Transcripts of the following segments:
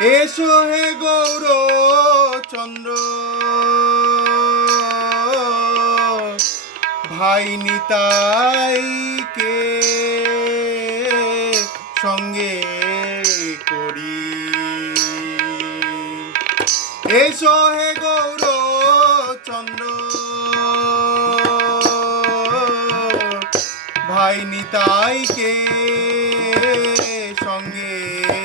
এসো হে গৌর চন্দ্র ভাই নিতাইকে সঙ্গে করি। এসো হে গৌর চন্দ্র ভাই নিতাইকে সঙ্গে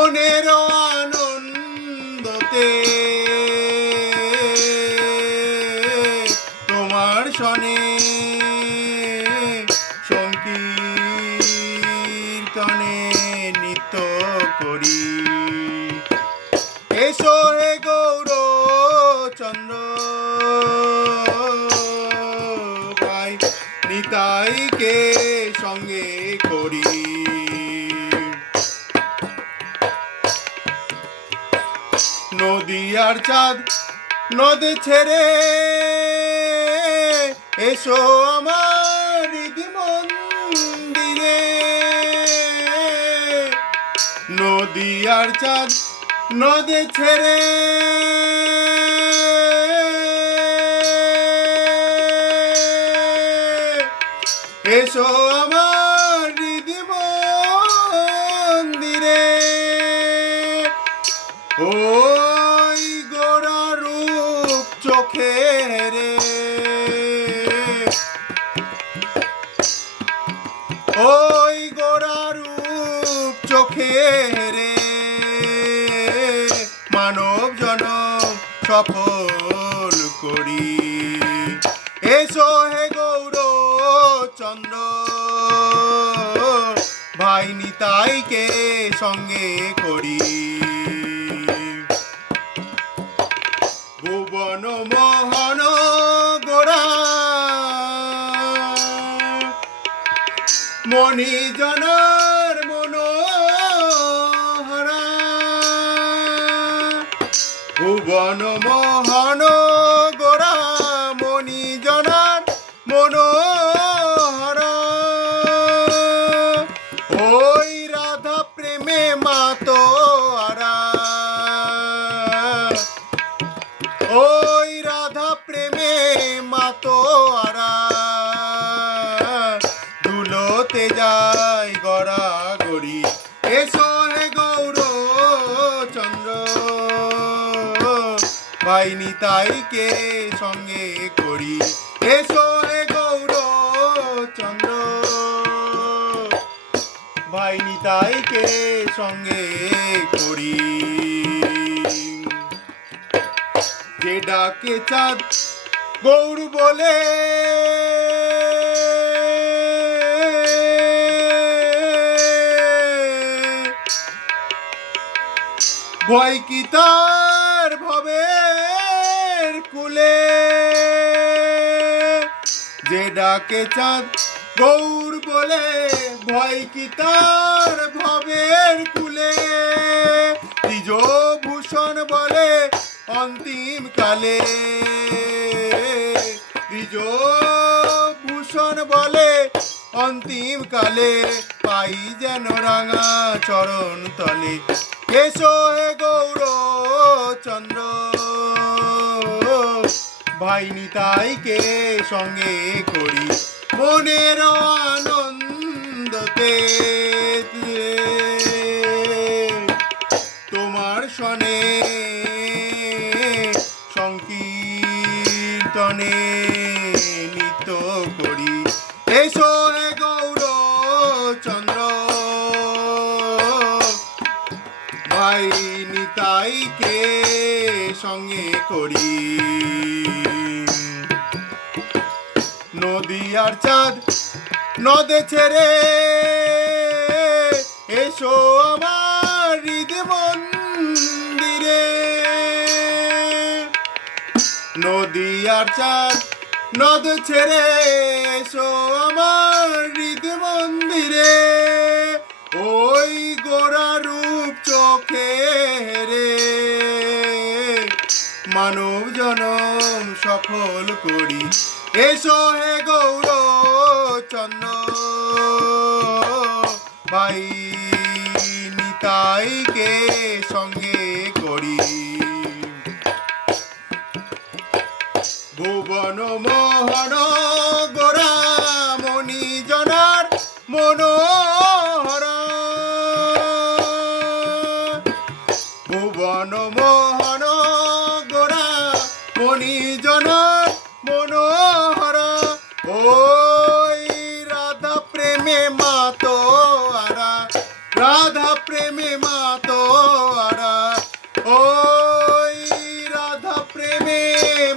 মনের আনন্দতে। তোমার সনে সংকীর্তনে নৃত্য করি। এসো হে গৌর চন্দ্র নিতাইকে নদী আর চাঁদ নদ ছেড়ে এসো আমার মন্দিরে নদী আর চাঁদ নদে ছেড়ে এসো আমার হৃদি মন্দিরে ওই ওই গোড়া রূপ চোখে রে। মানব জন সফল করি। এসো হে গৌর চন্দ্র ভাই নিতাইকে সঙ্গে করি। মণিজনার মনোহরা। ভুবন মোহন গোড়া মণিজনার মনোহরা। ওই রাধা প্রেমে মাতো আরা ওই ভাই নিতাইকে সঙ্গে করি। এসো হে গৌর চন্দ্র। ভাই নিতাইকে সঙ্গে করি। যে ডাকে চাঁদ, গৌর বলে, ভয় কি তার? ভবের কুলে। যে ডাকে চাঁদ গৌর বলে, ভয় কি তার ভবের কুলে? দ্বিজ ভূষণ বলে অন্তিম কালে। দ্বিজ ভূষণ বলে অন্তিম কালে, পাই যেন রাঙা চরণ তলে। এসো হে গৌর চন্দ্র। ভাই নিতাইকে সঙ্গে করি মনের আনন্দতে। করি। নদী আর চাঁদ, নদে ছেড়ে এসো আমার মন্দিরে নদী আর চাঁদ, নদ ছেড়ে এসো আমার হৃদ মন্দিরে ওই গোড়া রূপ চোখে রে। মানব জনম সফল করি। এসো হে গৌর চন্দ্র ভাই নিতাইকে সঙ্গে করি। ভুবন মোহন গোরা মণি জনার ভুবন রাধা প্রেমে মাতো আরা ওই রাধা প্রেমে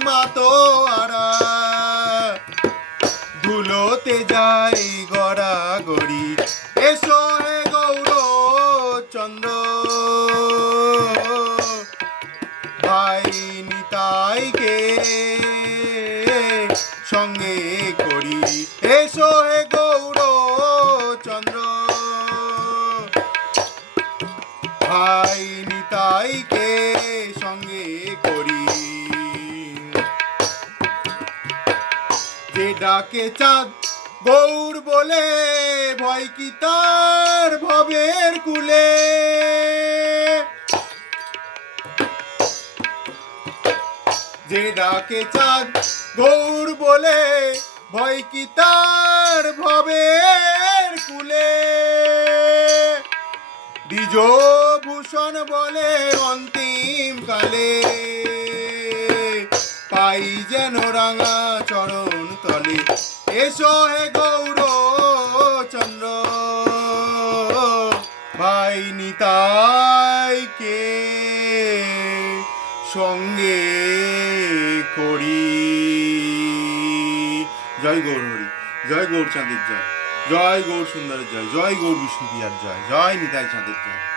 মাতো আরা ধুলোতে যাই গড়া গড়ি এসো হে গৌর চন্দ্র ভাই নিতাইকে সঙ্গে করি। এসো যে ডাকে চাঁদ, গৌর বলে, ভয় কি তার ভবের কুলে? যে ডাকে চাঁদ, গৌর বলে, ভয় কি তার ভবের কুলে? দ্বিজ ভূষণ বলে, অন্তিম কালে। পাই যেন রাঙা চরণ তলে। এসো হে গৌর চন্দ্র ভাই নিতাইকে সঙ্গে করি? জয় গৌর হরি, জয় গৌর চাঁদের জয় জয় গৌর সুন্দরের জয় জয় গৌর বিষ্ণু পিয়ার জয় জয় নিতাই চাঁদের জয়।